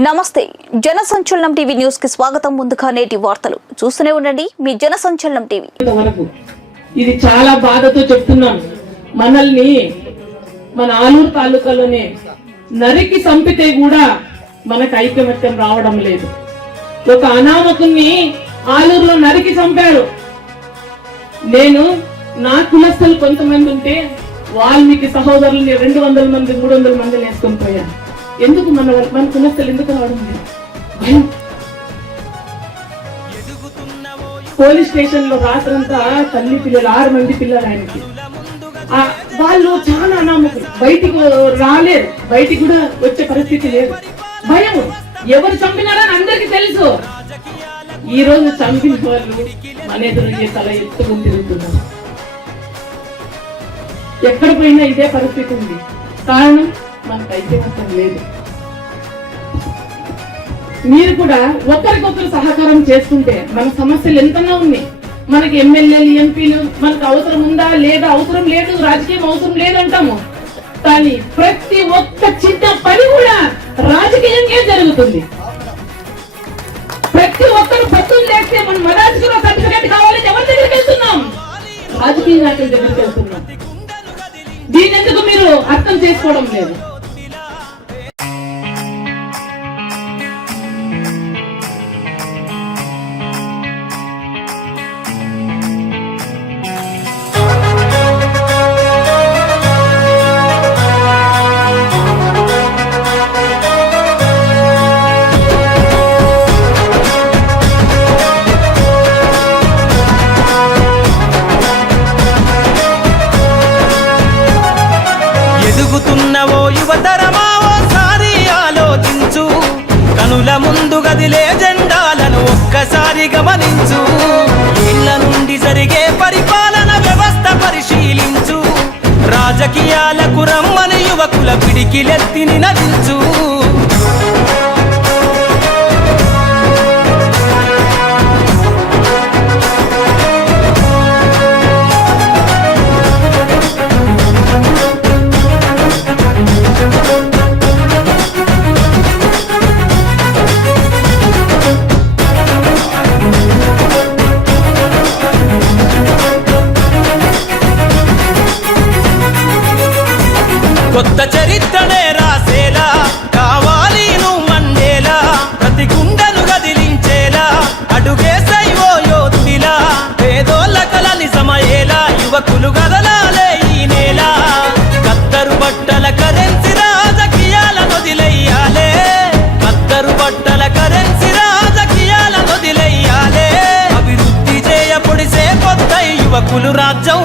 నమస్తే. జనసంచలనం టీవీ న్యూస్కి స్వాగతం. ముందుగా నేటి వార్తలు. చూస్తూనే ఉండండి. మీ జనసంచలనం టీవీ. వరకు ఇది చాలా బాధతో చెప్తున్నాం మనల్ని మన ఆలూరు తాలూకాలోనే నరికి చంపితే కూడా మనకు ఐకమత్యం రావడం లేదు. ఒక అనామకుని ఆలూరులో నరికి చంపారు. నేను నా కులస్తులు కొంతమంది ఉంటే వాల్మీకి సహోదరుల్ని రెండు వందల మంది మూడు వందల మంది వేసుకొని పోయాను. ఎందుకు మన మన కులస్తులు ఎందుకు రావడం లేదు భయం. పోలీస్ స్టేషన్లో రాత్రంతా తల్లి పిల్లలు ఆరు మంది పిల్లలు ఆయనకి. ఆ, వాళ్ళు చాలా అనామకులు. బయటికి రాలేరు. బయటికి కూడా వచ్చే పరిస్థితి లేదు. భయం ఎవరు చంపినారని అందరికి తెలుసు. ఈ రోజు చంపిన వాళ్ళు మన ఎదురు తల ఎత్తుకుని తిరుగుతున్నారు. ఎక్కడ పోయినా ఇదే పరిస్థితి ఉంది. కారణం? మనకు ఐక్యమత్యం లేదు. మీరు కూడా ఒకరికొకరు సహకారం చేసుకుంటే మన సమస్యలు ఎంతనా ఉన్నాయి. మనకి ఎమ్మెల్యేలు ఎంపీలు మనకు అవసరం ఉందా లేదా? అవసరం లేదు రాజకీయం అవసరం లేదంటాము కానీ ప్రతి ఒక్క చిన్న పని కూడా రాజకీయంగా జరుగుతుంది. ప్రతి ఒక్కరు పొత్తులు లేస్తే మనం మరాజకీయ సర్టిఫికేట్ కావాలని ఎవరి దగ్గరికి వెళ్తున్నాం? రాజకీయ నాయకుల దగ్గరికి వెళ్తున్నాం. దీని ఎందుకు మీరు అర్థం చేసుకోవడం లేదు? యువకుల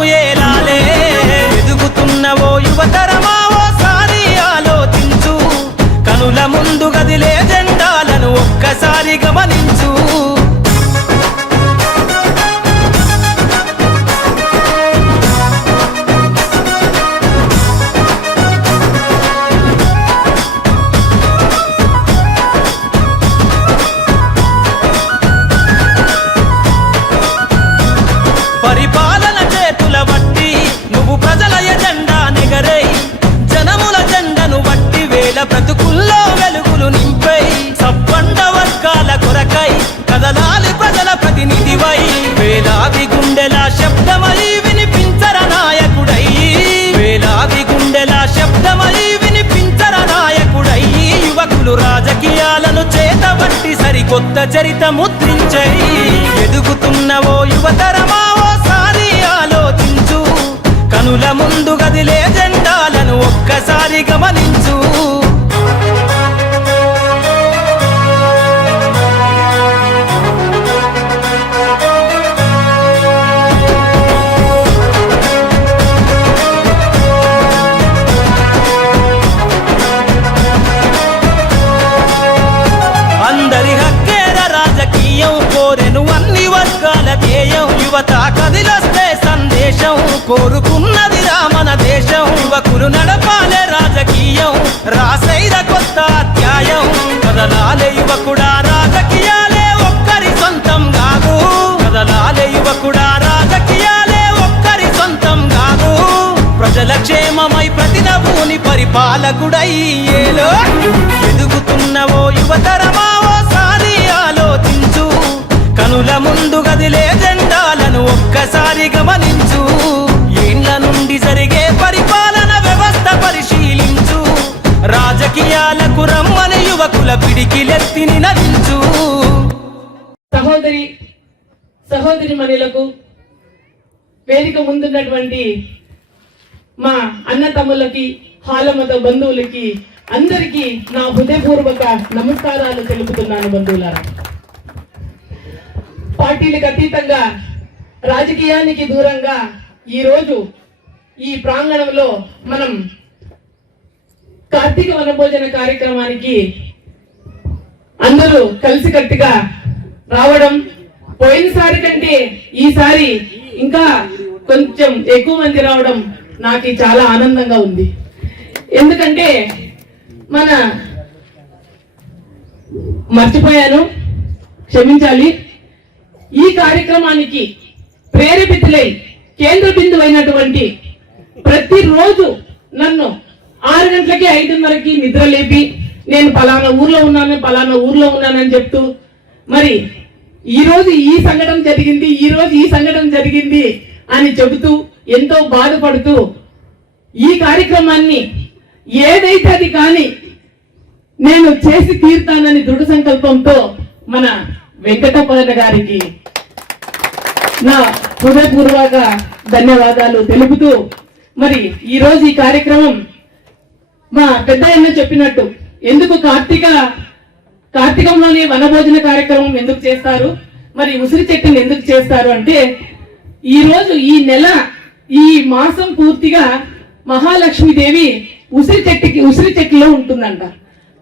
రాజ్యం ఏలాలే ఎదుగుతున్న ఓ యువతరమా ఓసారి ఆలోచించు. కనుల ముందు గదిలే జెండాలను ఒక్కసారి గమనించు. కొత్త చరిత ముద్రించై ఎదుగుతున్న ఓ యువతరమా ఓసారి ఆలోచించు. కనుల ముందు గదిలే జెండాలను ఒక్కసారి గమనించు. యువత కదిలొస్తే సందేశం. కోరుకున్నది రామన దేశం. యువకులు నడపాలే రాజకీయం. రాసైద కొత్త అధ్యాయం. కదలాలే యువకుడా రాజకీయాలే ఒక్కరి సొంతం కాదు. కదలాలే యువకుడా రాజకీయాలే ఒక్కరి సొంతం కాదు. ప్రజల క్షేమమై ప్రతి నభూని పరిపాలన ఎదుగుతున్నవో యువతరమావో సారి ఆలోచించ. కనుల ముందు గదిలే జెండాలను ఒక్కసారి గమనించు. ఇండ్ల నుండి జరిగే పరిపాలన వ్యవస్థ పరిశీలించు. రాజకీయాలకు రమ్మని యువకుల పిడికిలెత్తిని నరించు సహోదరి సహోదరి మణులకు వేదిక ముందున్నటువంటి మా అన్న తమ్ములకి హాలమత బంధువులకి అందరికీ నా హృదయపూర్వక నమస్కారాలు తెలుపుతున్నాను బంధువులారా. పార్టీలకు అతీతంగా రాజకీయానికి దూరంగా ఈ రోజు ఈ ప్రాంగణంలో మనం కార్తీక వనభోజన కార్యక్రమానికి అందరూ కలిసికట్టుగా రావడం పోయినసారి కంటే ఈసారి ఇంకా కొంచెం ఎక్కువ మంది రావడం నాకు చాలా ఆనందంగా ఉంది. ఎందుకంటే మన మర్చిపోయాను క్షమించాలి. ఈ కార్యక్రమానికి ప్రేరేపితులై కేంద్ర బిందువైనటువంటి ప్రతిరోజు నన్ను ఆరు గంటలకి ఐదున్నరకి నిద్ర లేపి నేను పలానా ఊర్లో ఉన్నాను పలానా ఊర్లో ఉన్నానని చెప్తూ మరి ఈరోజు ఈ సంఘటన జరిగింది ఈ రోజు ఈ సంఘటన జరిగింది అని చెబుతూ ఎంతో బాధపడుతూ ఈ కార్యక్రమాన్ని ఏదైతే అది కానీ నేను చేసి తీరుతానని దృఢ సంకల్పంతో మన వెంకటపద గారికి నా హృదయపూర్వక ధన్యవాదాలు తెలుపుతూ మరి ఈ రోజు ఈ కార్యక్రమం మా పెద్ద చెప్పినట్టు ఎందుకు కార్తీక కార్తీకంలోనే వనభోజన కార్యక్రమం ఎందుకు చేస్తారు? మరి ఉసిరి చెట్టుని ఎందుకు చేస్తారు అంటే ఈ రోజు ఈ నెల ఈ మాసం పూర్తిగా మహాలక్ష్మీదేవి ఉసిరి చెట్టుకి ఉసిరి చెట్టులో ఉంటుందంట.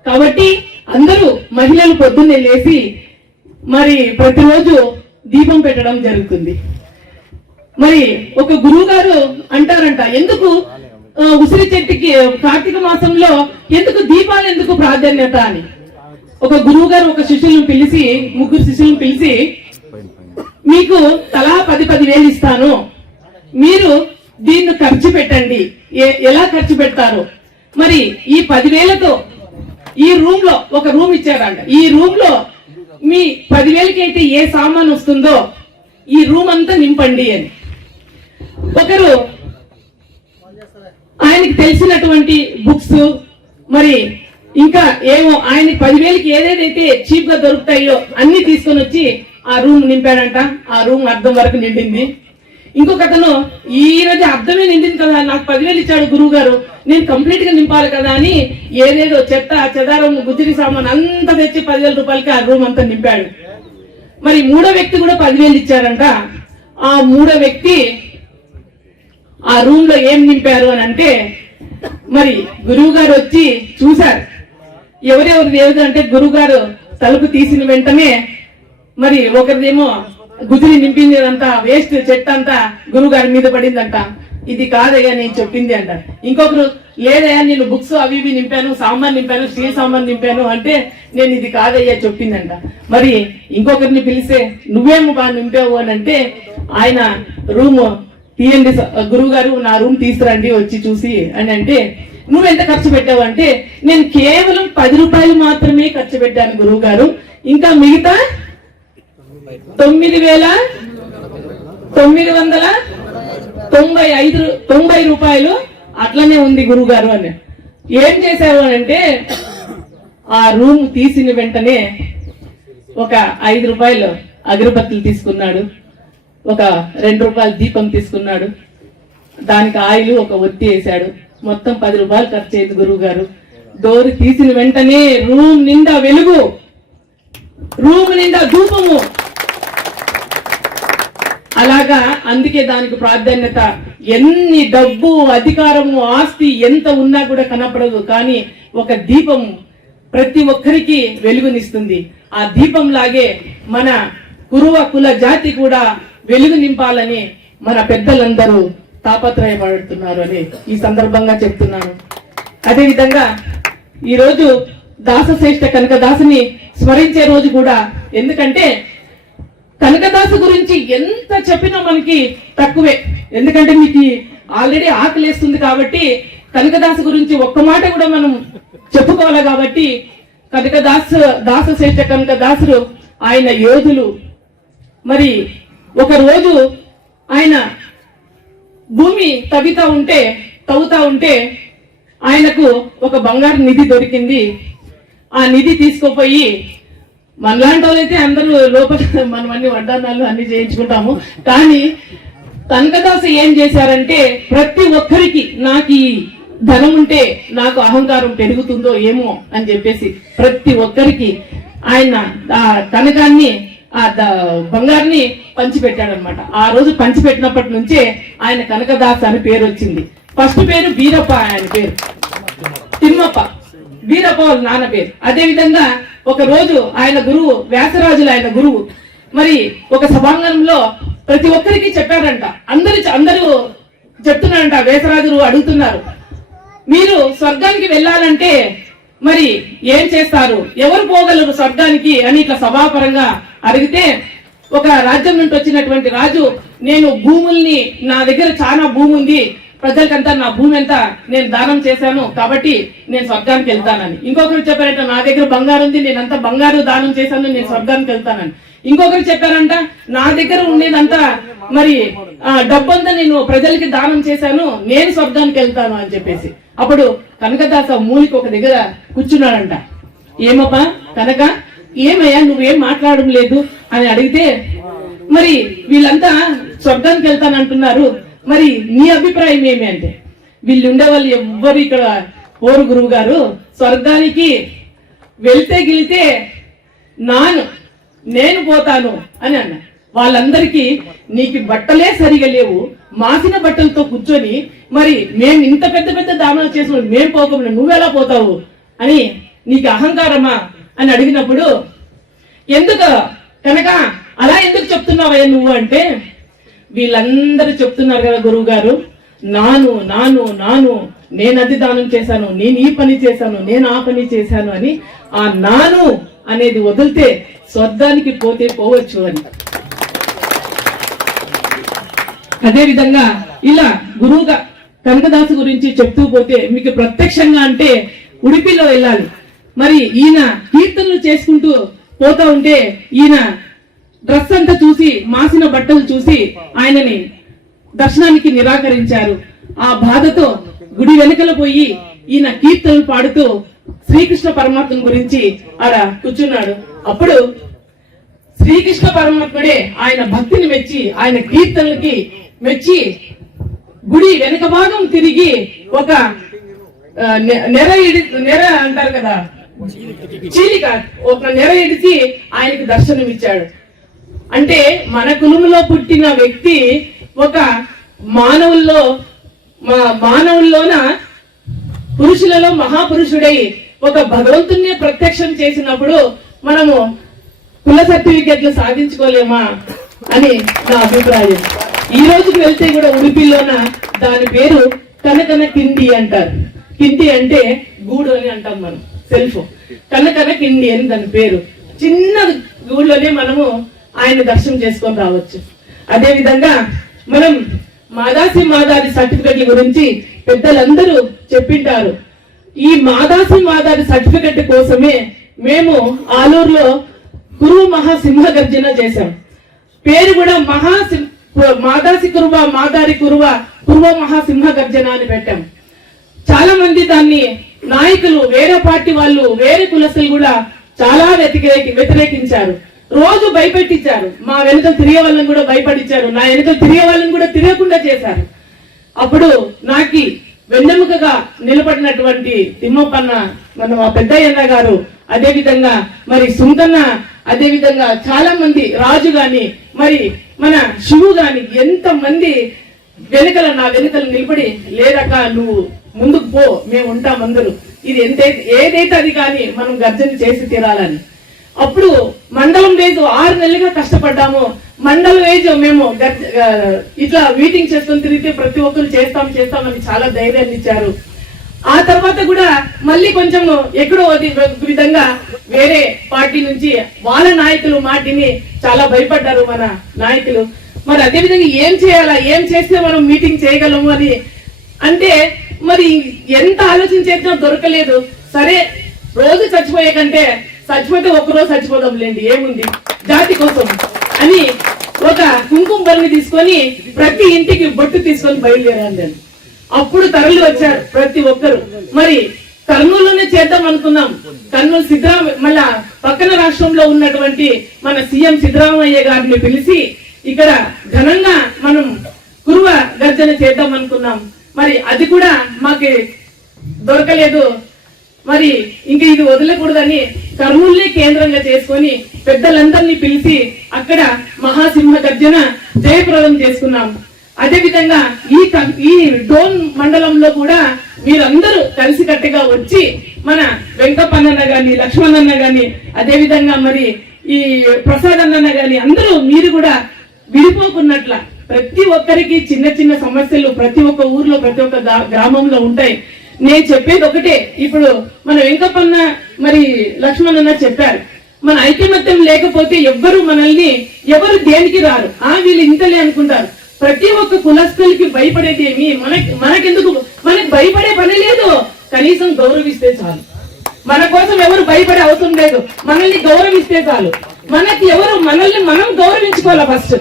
కాబట్టి అందరూ మహిళలు పొద్దున్నే లేచి మరి ప్రతిరోజు దీపం పెట్టడం జరుగుతుంది. మరి ఒక గురువు గారు అంటారంట ఎందుకు ఉసిరి చెట్టుకి కార్తీక మాసంలో ఎందుకు దీపాలు ఎందుకు ప్రాధాన్యత అని. ఒక గురువు గారు ఒక శిష్యులను పిలిచి ముగ్గురు శిష్యులను పిలిచి మీకు తలా పది పది వేలు ఇస్తాను. మీరు దీన్ని ఖర్చు పెట్టండి. ఏ- ఎలా ఖర్చు పెడతారు? మరి ఈ పదివేలతో ఈ రూమ్లో ఒక రూమ్ ఇచ్చారంట. ఈ రూమ్లో మీ పదివేలకైతే అయితే ఏ సామాన్ వస్తుందో ఈ రూమ్ అంతా నింపండి అని. ఒకరు ఆయనకి తెలిసినటువంటి బుక్స్ మరి ఇంకా ఏమో ఆయనకి పదివేలకి ఏదేదైతే చీప్గా దొరుకుతాయో అన్ని తీసుకొని వచ్చి ఆ రూమ్ నింపాడంట. ఆ రూమ్ అర్థం వరకు నిండింది. ఇంకొక అతను ఈరోజు అర్థమే నిండింది కదా నాకు పదివేలు ఇచ్చాడు గురువు గారు నేను కంప్లీట్గా నింపాలి కదా అని ఏదేదో చెత్త చెదారం గుజ్జిరి సామాన్ అంతా తెచ్చి పదివేల రూపాయలకి ఆ రూమ్ అంతా నింపాడు. మరి మూడో వ్యక్తి కూడా పదివేలు ఇచ్చారంట. ఆ మూడో వ్యక్తి ఆ రూమ్లో ఏం నింపారు అని అంటే మరి గురువు గారు వచ్చి చూశారు. ఎవరెవరిది ఏది అంటే గురువు గారు తలుపు తీసిన వెంటనే మరి ఒకరిదేమో గుదిరి నింపింది అంతా వేస్ట్ చెట్టు అంతా గురువు గారి మీద పడిందంట. ఇది కాదయ్యా నేను చెప్పింది అంట. ఇంకొకరు లేదయ్యా నేను బుక్స్ అవి ఇవి నింపాను సామాన్ నింపాను స్టీల్ సామాన్ నింపాను అంటే నేను ఇది కాదయ్యా చెప్పిందంట. మరి ఇంకొకరిని పిలిస్తే నువ్వేమో బాగా నింపావు అని అంటే ఆయన రూమ్ తీయండి గురువు గారు నా రూమ్ తీసుకురండి వచ్చి చూసి అని అంటే నువ్వు ఎంత ఖర్చు పెట్టావు? అంటే నేను కేవలం పది రూపాయలు మాత్రమే ఖర్చు పెట్టాను గురువు గారు ఇంకా మిగతా తొమ్మిది వేల తొమ్మిది వందల తొంభై ఐదు తొంభై రూపాయలు అట్లనే ఉంది గురుగారు అని. ఏం చేశారు అని అంటే ఆ రూమ్ తీసిన వెంటనే ఒక ఐదు రూపాయలు అగరబత్తులు తీసుకున్నాడు. ఒక రెండు రూపాయల దీపం తీసుకున్నాడు. దానికి ఆయిల్ ఒక ఒత్తి వేశాడు. మొత్తం పది రూపాయలు ఖర్చు అయింది గురువు గారు డోర్ తీసిన వెంటనే రూమ్ నిండా వెలుగు. రూమ్ నిండా ధూపము. అలాగా అందుకే దానికి ప్రాధాన్యత ఎన్ని డబ్బు అధికారము ఆస్తి ఎంత ఉన్నా కూడా కనపడదు. కానీ ఒక దీపం ప్రతి ఒక్కరికి వెలుగునిస్తుంది. ఆ దీపం లాగే మన కురువ కుల జాతి కూడా వెలుగు నింపాలని మన పెద్దలందరూ తాపత్రయపడుతున్నారు అని ఈ సందర్భంగా చెప్తున్నాను. అదేవిధంగా ఈరోజు దాసశ్రేష్ఠ కనకదాసుని స్మరించే రోజు కూడా. ఎందుకంటే కనకదాసు గురించి ఎంత చెప్పినా మనకి తక్కువే. ఎందుకంటే మీకు ఆల్రెడీ ఆకలేస్తుంది కాబట్టి కనకదాసు గురించి ఒక్క మాట కూడా మనం చెప్పుకోవాలి కాబట్టి కనకదాస్ దాసశేష కనకదాసులు ఆయన యోధులు. మరి ఒక రోజు ఆయన భూమి తవ్వితా ఉంటే తవ్వుతా ఉంటే ఆయనకు ఒక బంగారు నిధి దొరికింది. ఆ నిధి తీసుకుపోయి మనలాంటి వాళ్ళైతే అందరూ లోపల మనం అన్ని వడ్డానాలు అన్ని చేయించుకుంటాము. కానీ కనకదాస ఏం చేశారంటే ప్రతి ఒక్కరికి నాకు ఈ ధనం ఉంటే నాకు అహంకారం పెరుగుతుందో ఏమో అని చెప్పేసి ప్రతి ఒక్కరికి ఆయన ఆ కనకాన్ని ఆ ద- బంగారుని పంచిపెట్టాడనమాట ఆ రోజు పంచిపెట్టినప్పటి నుంచే ఆయన కనకదాస్ అని పేరు వచ్చింది ఫస్ట్ పేరు బీరప్ప ఆయన పేరు. తిమ్మప్ప. వీరప్ప నాన్న పేరు అదే విధంగా ఒక రోజు ఆయన గురువు వ్యాసరాజులు ఆయన గురువు. మరి ఒక సభాంగంలో ప్రతి ఒక్కరికి చెప్పారంట. అందరు అందరూ చెప్తున్నారంట వ్యాసరాజులు అడుగుతున్నారు. మీరు స్వర్గానికి వెళ్ళాలంటే మరి ఏం చేస్తారు? ఎవరు పోగలరు స్వర్గానికి అని ఇట్లా సభాపరంగా అడిగితే ఒక రాజ్యం నుండి వచ్చినటువంటి రాజు నేను భూముల్ని నా దగ్గర చాలా భూమి ఉంది ప్రజలకంతా నా భూమి అంతా నేను దానం చేశాను కాబట్టి నేను స్వర్గానికి వెళ్తానని. ఇంకొకరు చెప్పారంట నా దగ్గర బంగారు ఉంది నేనంతా బంగారు దానం చేశాను నేను స్వర్గానికి వెళ్తానని. ఇంకొకరు చెప్పారంట నా దగ్గర ఉండేదంతా మరి ఆ డబ్బంతా నేను ప్రజలకి దానం చేశాను నేను స్వర్గానికి వెళ్తాను అని చెప్పేసి. అప్పుడు కనకదాస మూలికి ఒక దగ్గర కూర్చున్నాడంట. ఏమప్పా కనక ఏమయ్యా నువ్వేం మాట్లాడడం లేదు అని అడిగితే మరి వీళ్ళంతా స్వర్గానికి వెళ్తానంటున్నారు. మరి నీ అభిప్రాయం ఏమి అంటే? వీళ్ళు ఉండేవాళ్ళు ఎవ్వరు ఇక్కడ ఓరు గురువు గారు స్వర్గానికి వెళ్తే గెలితే నాను నేను పోతాను అని అన్న. వాళ్ళందరికీ నీకు బట్టలే సరిగా లేవు మాసిన బట్టలతో కూర్చొని మరి మేము ఇంత పెద్ద పెద్ద దానాలు చేసిన మేము పోకుండా నువ్వెలా పోతావు అని నీకు అహంకారమా అని అడిగినప్పుడు ఎందుకు? కనుక అలా ఎందుకు చెప్తున్నావయ్యా నువ్వు అంటే వీళ్ళందరూ చెప్తున్నారు కదా గురువు గారు నాను నాను నాను నేను అది దానం చేశాను నేను ఈ పని చేశాను నేను ఆ పని చేశాను అని ఆ నాను అనేది వదిలితే స్వర్గానికి పోతే పోవచ్చు అని. అదే విధంగా ఇలా గురువుగా కనకదాసు గురించి చెప్తూ పోతే మీకు ప్రత్యక్షంగా అంటే ఉడిపిలో వెళ్ళాలి. మరి ఈయన కీర్తనలు చేసుకుంటూ పోతా ఉంటే ఈయన డ్రెస్ అంతా చూసి మాసిన బట్టలు చూసి ఆయనని దర్శనానికి నిరాకరించారు. ఆ బాధతో గుడి వెనుకల పోయి ఈయన కీర్తనలు పాడుతూ శ్రీకృష్ణ పరమాత్మ గురించి ఆడ కూర్చున్నాడు. అప్పుడు శ్రీకృష్ణ పరమాత్ముడే ఆయన భక్తిని మెచ్చి ఆయన కీర్తనలకి మెచ్చి గుడి వెనుక భాగం తిరిగి ఒక నెర ఇడి నెర అంటారు కదా చీలిక ఒక నెర ఇడిచి ఆయనకి దర్శనం ఇచ్చాడు అంటే మన కులములో పుట్టిన వ్యక్తి ఒక మానవుల్లో మా మానవుల్లోన పురుషులలో మహాపురుషుడై ఒక భగవంతుణ్ణి ప్రత్యక్షం చేసినప్పుడు మనము కుల సర్టిఫికెట్లు సాధించుకోలేమా అని నా అభిప్రాయం. ఈ రోజుకి వెళ్తే కూడా ఉడిపిలోన దాని పేరు కనకన కింది అంటారు. కింది అంటే గూడు అని అంటాం మనం సెల్ఫ్. కనకన కింది అని దాని పేరు. చిన్న గూడులోనే మనము ఆయన దర్శనం చేసుకొని రావచ్చు. అదే విధంగా మనం మాదాసి మాదాది సర్టిఫికెట్ల గురించి పెద్దలందరూ చెప్పింటారు. ఈ మాదాసి మాదాది సర్టిఫికెట్ కోసమే మేము ఆలూరులో గురువు మహాసింహ గర్జన చేశాం. పేరు కూడా మహాసింహ మాదాసి కురువ మాదారి కురువ కురువ మహాసింహ గర్జన అని పెట్టాం. చాలా మంది దాన్ని నాయకులు వేరే పార్టీ వాళ్ళు వేరే కులసులు కూడా చాలా వ్యతిరేకి వ్యతిరేకించారు. రోజు భయపెట్టించారు. మా వెనుకలు తిరిగే వాళ్ళని కూడా భయపడించారు నా వెనుకలు తిరిగే వాళ్ళని కూడా తిరగకుండా చేశారు. అప్పుడు నాకి వెన్నెముకగా నిలబడినటువంటి తిమ్మపన్న మన మా పెద్దయ్యన్న గారు అదేవిధంగా మరి సుంకన్న అదేవిధంగా చాలా మంది రాజు గాని మరి మన శివు గాని ఎంతమంది వెనుకల నా వెనుకలు నిలబడి లేదక్క నువ్వు ముందుకు పో మేము ఉంటాం అందరూ. ఇది ఎంతైతే ఏదైతే అది కానీ మనం గర్జన చేసి తీరాలని. అప్పుడు మండలం వేజ్ ఆరు నెలలుగా కష్టపడ్డాము. మండల వేజ్ మేము ఇట్లా మీటింగ్ చేస్తాం తిరిగితే ప్రతి ఒక్కరు చేస్తాం చేస్తామని చాలా ధైర్యాన్ని ఇచ్చారు. ఆ తర్వాత కూడా మళ్ళీ కొంచెం ఎక్కడో అది విధంగా వేరే పార్టీ నుంచి వాళ్ళ నాయకులు మాటిని చాలా భయపడ్డారు మన నాయకులు. మరి అదే విధంగా ఏం చేయాలా ఏం చేస్తే మనం మీటింగ్ చేయగలము అని అంటే మరి ఎంత ఆలోచించేసినా దొరకలేదు. సరే రోజు చచ్చిపోయే కంటే చచ్చిపోతే ఒక్కరోజు చచ్చిపోదాం లేండి ఏముంది? జాతి కోసం అని ఒక కుంకుమ బరిని తీసుకొని ప్రతి ఇంటికి బొట్టు తీసుకొని బయలుదేరాను నేను. అప్పుడు తరలి వచ్చారు ప్రతి ఒక్కరు. మరి కర్నూలులోనే చేద్దాం అనుకున్నాం. కర్నూలు సిద్ధరామ మళ్ళా పక్కన రాష్ట్రంలో ఉన్నటువంటి మన సీఎం సిద్ధరామయ్య గారిని పిలిచి ఇక్కడ ఘనంగా మనం కురువ గర్జన చేద్దాం అనుకున్నాం. మరి అది కూడా మాకు దొరకలేదు. మరి ఇంక ఇది వదలకూడదని కర్నూలునే కేంద్రంగా చేసుకొని పెద్దలందరినీ పిలిచి అక్కడ మహాసింహ గర్జన జయప్రదం చేసుకున్నాం. అదే విధంగా ఈ ఈ డోన్ మండలంలో కూడా మీరందరూ కలిసికట్టుగా వచ్చి మన వెంకప్పన్న గాని లక్ష్మణన్న గాని అదే విధంగా మరి ఈ ప్రసాద్ అన్న గాని అందరూ మీరు కూడా విడిపోకున్నట్ల. ప్రతి ఒక్కరికి చిన్న చిన్న సమస్యలు ప్రతి ఒక్క ఊర్లో ప్రతి ఒక్క గ్రామంలో ఉంటాయి. నేను చెప్పేది ఒకటే. ఇప్పుడు మన వెంకప్పన్న మరి లక్ష్మణన్న చెప్పారు. మన ఐకమత్యం లేకపోతే ఎవ్వరు మనల్ని ఎవరు దేనికి రారు? ఆ వీళ్ళు ఇంతలే అనుకుంటారు. ప్రతి ఒక్క కులస్తులకి భయపడేది ఏమి మనకి మనకెందుకు? మనకి భయపడే పని లేదు. కనీసం గౌరవిస్తే చాలు. మన కోసం ఎవరు భయపడే అవసరం లేదు. మనల్ని గౌరవిస్తే చాలు. మనకి ఎవరు మనల్ని మనం గౌరవించుకోవాలి ఫస్ట్?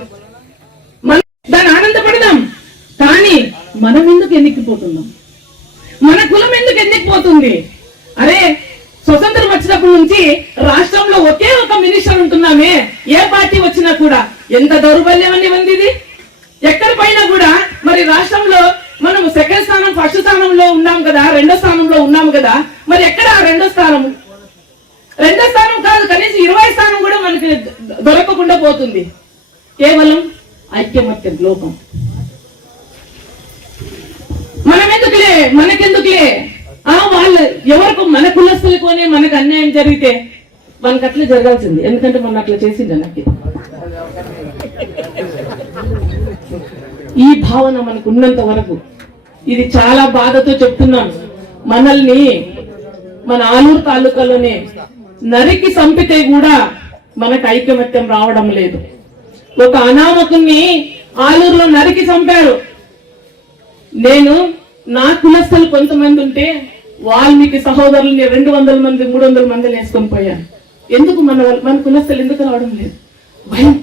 మన దాన్ని ఆనందపడదాం. కానీ మనం ఎందుకు ఎన్నికిపోతున్నాం మన కులం ఎందుకు ఎందుకు పోతుంది? అరే స్వతంత్రం వచ్చినప్పటి నుంచి రాష్ట్రంలో ఒకే ఒక మినిస్టర్ ఉంటున్నామే. ఏ పార్టీ వచ్చినా కూడా ఎంత దౌర్బల్యం అని ఉంది ఇది? ఎక్కడ పైన కూడా మరి రాష్ట్రంలో మనం సెకండ్ స్థానం ఫస్ట్ స్థానంలో ఉన్నాం కదా రెండో స్థానంలో ఉన్నాం కదా మరి ఎక్కడ రెండో స్థానం? రెండో స్థానం కాదు కనీసం ఇరవై స్థానం కూడా మనకి దొరకకుండా పోతుంది. కేవలం ఐక్యమత్య లోకం మనం ఎందుకులే మనకెందుకులే? ఆ వాళ్ళు ఎవరికి మన కులస్తులకోనే మనకు అన్యాయం జరిగితే మనకు అట్లా జరగాల్సింది. ఎందుకంటే మొన్న అట్లా చేసింది నాకు ఈ భావన మనకు ఉన్నంత వరకు ఇది చాలా బాధతో చెప్తున్నాం మనల్ని మన ఆలూరు తాలూకాలోనే నరికి చంపితే కూడా మనకు ఐకమత్యం రావడం లేదు. ఒక అనామకుని ఆలూరులో నరికి చంపారు. నేను నా కులస్థలు కొంతమంది ఉంటే వాల్మీకి సహోదరుల్ని రెండు వందల మంది మూడు వందల మందిని వేసుకొని పోయాను ఎందుకు మన మన కులస్థలు ఎందుకు రావడం లేదు? భయం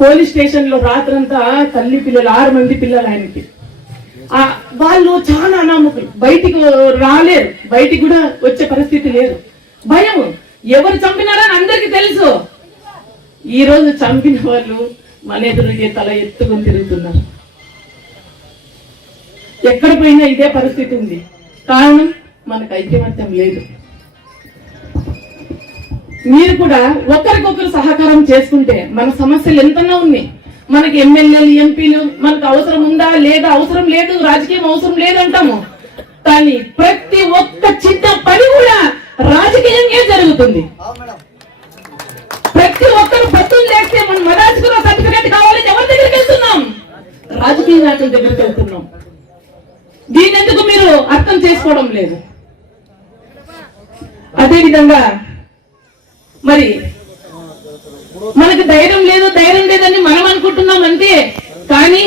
పోలీస్ స్టేషన్లో రాత్రంతా తల్లి పిల్లలు ఆరు మంది పిల్లలు ఆయనకి. ఆ వాళ్ళు చాలా అనామకులు. బయటికి రాలేరు. బయటికి కూడా వచ్చే పరిస్థితి లేదు. భయం ఎవరు చంపినారని అందరికి తెలుసు. ఈ రోజు చంపిన వాళ్ళు మన ఎదురుగే తల ఎత్తుకొని తిరుగుతున్నారు. ఎక్కడ పోయినా ఇదే పరిస్థితి ఉంది. కారణం మనకు ఐక్యమత్యం లేదు. మీరు కూడా ఒకరికొకరు సహకారం చేసుకుంటే మన సమస్యలు ఎంతనా ఉన్నాయి. మనకి ఎమ్మెల్యేలు ఎంపీలు మనకు అవసరం ఉందా లేదా? అవసరం లేదు. రాజకీయం అవసరం లేదంటాము. కానీ ప్రతి ఒక్క చిన్న పని కూడా రాజకీయంగా జరుగుతుంది. ప్రతి ఒక్కరు బతులు లేక మనం మరాజుకున్న సర్టిఫికేట్ కావాలని ఎవరి దగ్గరికి వెళ్తున్నాం రాజకీయ దగ్గరికి వెళ్తున్నాం. దీని ఎందుకు మీరు అర్థం చేసుకోవడం లేదు. అదేవిధంగా మరి మనకు ధైర్యం లేదు ధైర్యం లేదని మనం అనుకుంటున్నాం అంతే. కానీ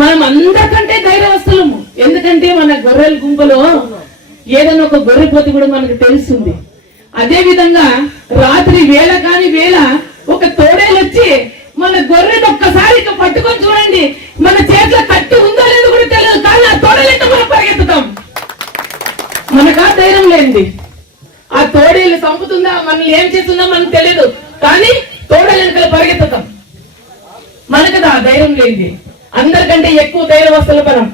మనం అందరికంటే ధైర్యవస్తులము. ఎందుకంటే మన గొర్రెల గుంపులో ఏదైనా ఒక గొర్రె పోతి కూడా మనకు తెలుస్తుంది. అదే విధంగా రాత్రి వేళ కాని వేళ ఒక తోడేలు వచ్చి మన గొర్రెని ఒక్కసారి ఇక పట్టుకొని చూడండి మన చేతిలో కట్టి ఉందో లేదో కూడా తెలియదు కానీ ఆ తోడలేక మనం పరిగెత్తుతాం? మనకా ధైర్యం లేనిది. ఆ తోడేలు చంపుతుందా మనల్ని ఏం చేస్తుందా మనకు తెలియదు కానీ తోడేళ్ళ పరిగెత్తుతాం. మనకు ఆ ధైర్యం లేనిది. అందరికంటే ఎక్కువ ధైర్యం వస్తుంది మనం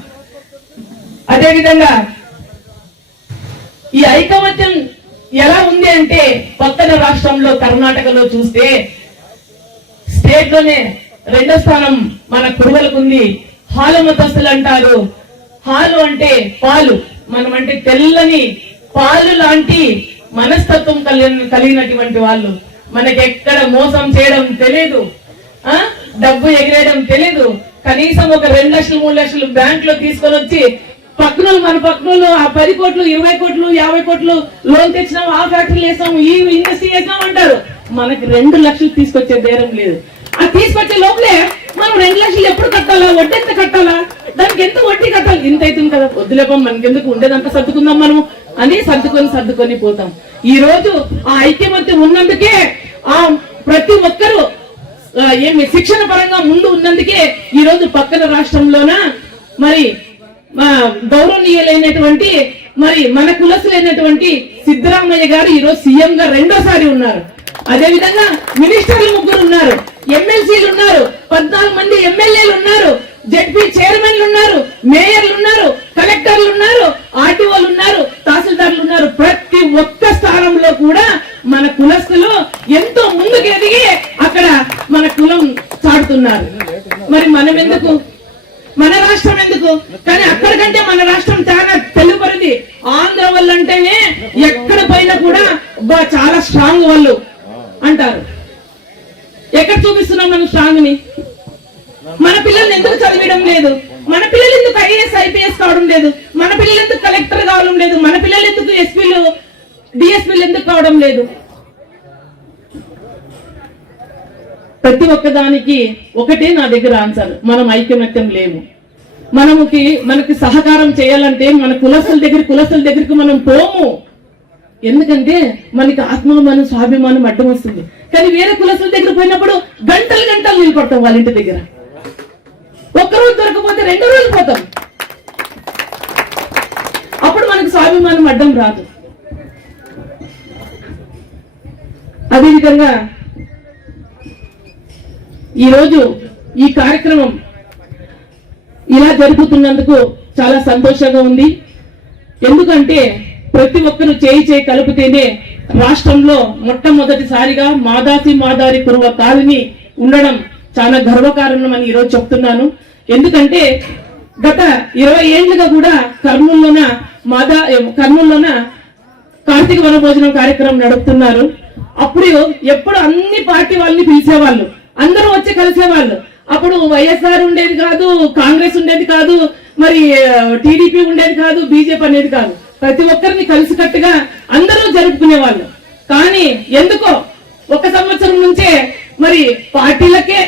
అదేవిధంగా ఈ ఐకమత్యం ఎలా ఉంది అంటే పక్కన రాష్ట్రంలో కర్ణాటకలో చూస్తే స్టేట్లోనే రెండో స్థానం మన కురువలకు ఉంది హాలు మతస్థులు అంటారు. హాలు అంటే పాలు. మనం అంటే తెల్లని పాలు లాంటి మనస్తత్వం కలిగిన కలిగినటువంటి వాళ్ళు. మనకి ఎక్కడ మోసం చేయడం తెలియదు ఆ? డబ్బు ఎగిరేయడం తెలియదు కనీసం ఒక రెండు లక్షలు మూడు లక్షలు బ్యాంక్లో తీసుకొని వచ్చి పక్కనోళ్ళు మన పక్కనోళ్ళు ఆ పది కోట్లు ఇరవై కోట్లు యాభై కోట్లు లోన్ తెచ్చినాం ఆ ఫ్యాక్టరీలు వేసాం ఈ ఇండస్ట్రీ వేసాం అంటారు. మనకి రెండు లక్షలు తీసుకొచ్చే ధైర్యం లేదు. ఆ తీసుకొచ్చే లోపలే మనం రెండు లక్షలు ఎప్పుడు కట్టాలా? వడ్డెంత కట్టాలా? దానికి ఎంత వడ్డీ కట్టాలి? ఇంత అవుతుంది కదా. వద్దులేపం మనకెందుకు? ఉండేదంతా సర్దుకుందాం మనం అని సర్దుకొని సర్దుకొని పోతాం. ఈ రోజు ఆ ఐక్యమత్యం ఉన్నందుకే ఆ ప్రతి ఒక్కరూ ఏమి శిక్షణ పరంగా ముందు ఉన్నందుకే ఈ రోజు పక్కన రాష్ట్రంలోన మరి గౌరవనీయులైనటువంటి మరి మన కులసులైనటువంటి సిద్ధరామయ్య గారు ఈ రోజు సీఎం గా రెండోసారి ఉన్నారు. అదే విధంగా మినిస్టర్లు ముగ్గురు ఉన్నారు. ఎమ్మెల్సీలు ఉన్నారు పద్నాలుగు మంది ఎమ్మెల్యేలు ఉన్నారు జడ్పీ చైర్మన్లు ఉన్నారు మేయర్లు ఉన్నారు కలెక్టర్లు ఉన్నారు ఆర్టీఓలు ఉన్నారు తహసీల్దార్లు ఉన్నారు. ప్రతి ఒక్క స్థానంలో కూడా మన కులస్తులు ఎంతో ముందుకు ఎదిగి అక్కడ మన కులం చాటుతున్నారు. మరి మనం ఎందుకు? మన రాష్ట్రం ఎందుకు? కానీ అక్కడికంటే మన రాష్ట్రం చాలా తెలుగుపరింది ఆంధ్ర వాళ్ళు అంటేనే ఎక్కడ పోయినా కూడా చాలా స్ట్రాంగ్ వాళ్ళు అంటారు. ఎక్కడ చూపిస్తున్నాం మనం స్ట్రాంగ్ని మన పిల్లల్ని ఎందుకు చదివడం లేదు? మన పిల్లలు ఎందుకు ఐఏఎస్ ఐపీఎస్ కావడం లేదు? మన పిల్లలు ఎందుకు కలెక్టర్ కావడం లేదు? మన పిల్లలు ఎందుకు ఎస్పీలు డిఎస్పీలు ఎందుకు కావడం లేదు? ప్రతి ఒక్కదానికి ఒకటే నా దగ్గర ఆన్సర్. మనం ఐక్యమత్యం లేము. మనముకి మనకి సహకారం చేయాలంటే మన కులస్తుల దగ్గర కులస్తుల దగ్గరకు మనం పోము. ఎందుకంటే మనకి ఆత్మాభిమానం స్వాభిమానం అడ్డం వస్తుంది. కానీ వేరే కులసుల దగ్గర పోయినప్పుడు గంటలు గంటలు నిలబడతాం వాళ్ళ ఇంటి దగ్గర. ఒక్కరోజు దొరకపోతే రెండో రోజులు పోతాం. అప్పుడు మనకు స్వాభిమానం అడ్డం రాదు. అదేవిధంగా ఈరోజు ఈ కార్యక్రమం ఇలా జరుగుతున్నందుకు చాలా సంతోషంగా ఉంది. ఎందుకంటే ప్రతి ఒక్కరు చేయి చేయి కలిపితేనే రాష్ట్రంలో మొట్టమొదటిసారిగా మాదాసి మాదారి కురువ కాలనీ ఉండడం చాలా గర్వకారణం అని ఈరోజు చెప్తున్నాను. ఎందుకంటే గత ఇరవై ఏళ్ళుగా కూడా కర్నూలులోన మాదా కర్నూలులోన కార్తీక వనభోజనం కార్యక్రమం నడుపుతున్నారు. అప్పుడు ఎప్పుడు అన్ని పార్టీ వాళ్ళని పిలిచేవాళ్ళు. అందరూ వచ్చి కలిసేవాళ్ళు. అప్పుడు వైఎస్ఆర్ ఉండేది కాదు కాంగ్రెస్ ఉండేది కాదు మరి టీడీపీ ఉండేది కాదు బీజేపీ అనేది కాదు. ప్రతి ఒక్కరిని కలిసికట్టుగా అందరూ జరుపుకునేవాళ్ళు. కానీ ఎందుకో ఒక సంవత్సరం నుంచే మరి పార్టీలకే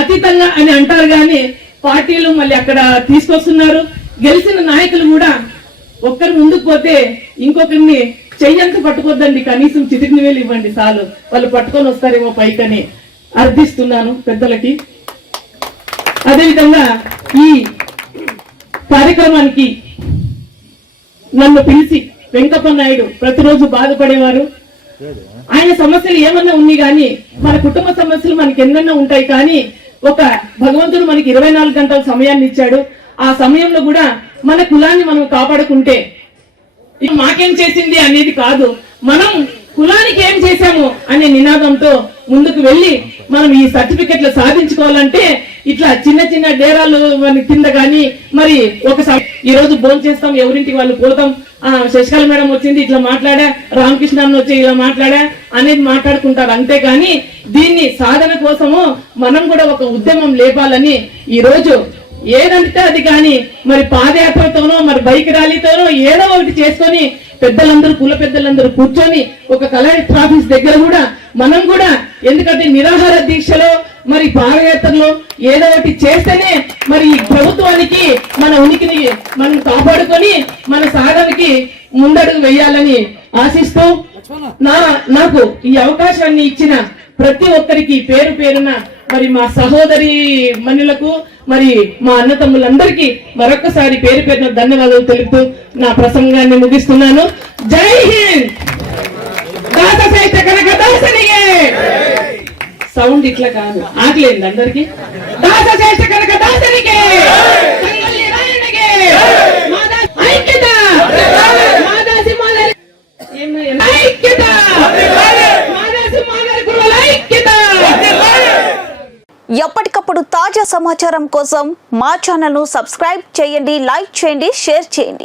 అతీతంగా అని అంటారు కానీ పార్టీలు మళ్ళీ అక్కడ తీసుకొస్తున్నారు. గెలిచిన నాయకులు కూడా ఒక్కరు ముందుకు పోతే ఇంకొకరిని చెయ్యంత పట్టుకోద్దండి. కనీసం చితికిని వేలు ఇవ్వండి చాలు. వాళ్ళు పట్టుకొని వస్తారేమో పైకని అర్థిస్తున్నాను పెద్దలకి. అదేవిధంగా ఈ కార్యక్రమానికి నన్ను పిలిచి వెంకప్ప నాయుడు ప్రతిరోజు బాధపడేవారు. ఆయన సమస్యలు ఏమన్నా ఉంది కానీ మన కుటుంబ సమస్యలు మనకి ఎన్నెన్నో ఉంటాయి కానీ ఒక భగవంతుడు మనకి ఇరవై నాలుగు గంటల సమయాన్ని ఇచ్చాడు. ఆ సమయంలో కూడా మన కులాన్ని మనం కాపాడుకుంటే ఇది మాకేం చేసింది అనేది కాదు. మనం కులానికి ఏం చేశాము అనే నినాదంతో ముందుకు వెళ్ళి మనం ఈ సర్టిఫికెట్లు సాధించుకోవాలంటే ఇట్లా చిన్న చిన్న డేరాలు కింద గాని మరి ఒక ఈ రోజు భోజనం చేస్తాం ఎవరింటికి వాళ్ళు పోతాం. ఆ శశికళ మేడం వచ్చింది ఇట్లా మాట్లాడా రామకృష్ణ అన్న వచ్చి ఇలా మాట్లాడా అనేది మాట్లాడుకుంటారు. అంతేగాని దీన్ని సాధన కోసము మనం కూడా ఒక ఉద్యమం లేపాలని ఈ రోజు ఏదంటే అది కానీ మరి పాదయాత్రతోనో మరి బైక్ ర్యాలీతోనో ఏదో ఒకటి చేసుకొని పెద్దలందరూ కుల పెద్దలందరూ కూర్చొని ఒక కలెక్టర్ ఆఫీస్ దగ్గర కూడా మనం కూడా ఎందుకంటే నిరాహార దీక్షలో మరి పాదయాత్రలో ఏదో ఒకటి చేస్తేనే మరి ఈ ప్రభుత్వానికి మన ఉనికిని మనం కాపాడుకొని మన సాధనకి ముందడుగు వేయాలని ఆశిస్తూ నా నాకు ఈ అవకాశాన్ని ఇచ్చిన ప్రతి ఒక్కరికి పేరు పేరున మరి మా సహోదరి మనులకు మరి మా అన్నతమ్ములందరికీ మరొకసారి పేరు పేరున ధన్యవాదాలు తెలుపుతూ నా ప్రసంగాన్ని ముగిస్తున్నాను. జై హింద్! దాసశ్రేష్ఠ కనకదాసనిగే సౌండ్ ఇట్లా కాదు. ఆకలేదు అందరికి. దాస చేష్ట కనుక దాసరికి ఎప్పటికప్పుడు తాజా సమాచారం కోసం మా ఛానల్ను సబ్స్క్రైబ్ చేయండి లైక్ చేయండి షేర్ చేయండి.